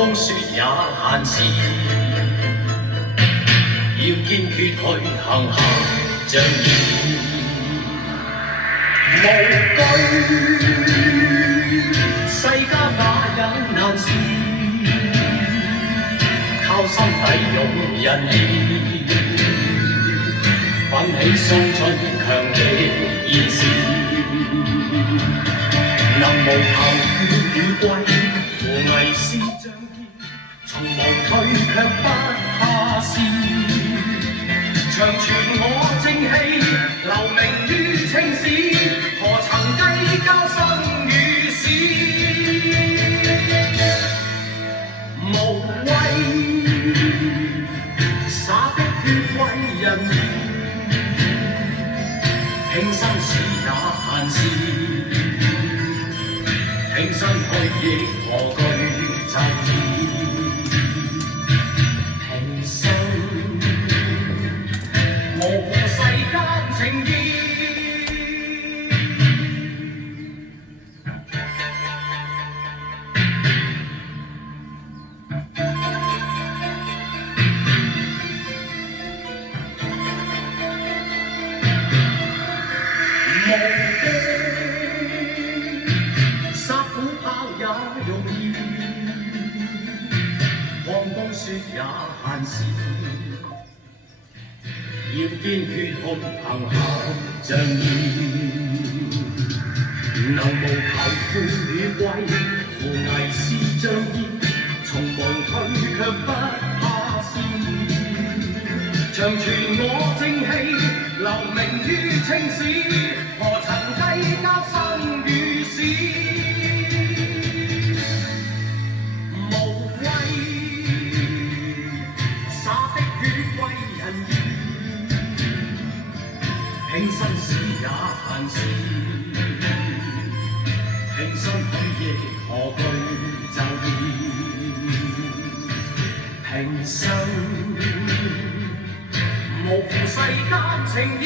風雪也閒時，要堅決去行行仗義。無懼世間哪有難事，靠心底勇人義，奮起送出強力意志，能無求與歸，扶危是仗義，從無退卻不怕事，長存我正氣，留名於青史，何曾計較生與死，無畏灑的血為人義，拼生死也閒事，挺身去亦何懼就義，平生無負世間情義。無驚殺虎豹也容易，狂風雪也閒時，要堅決去行行仗義，能無求富與貴，扶危是仗義，從無退卻不怕事，長存我正氣，留名於青史，何曾計較生與死，無畏灑的血為人義，拼生死也閒事，挺身去亦何懼就義，平生無負世間情義。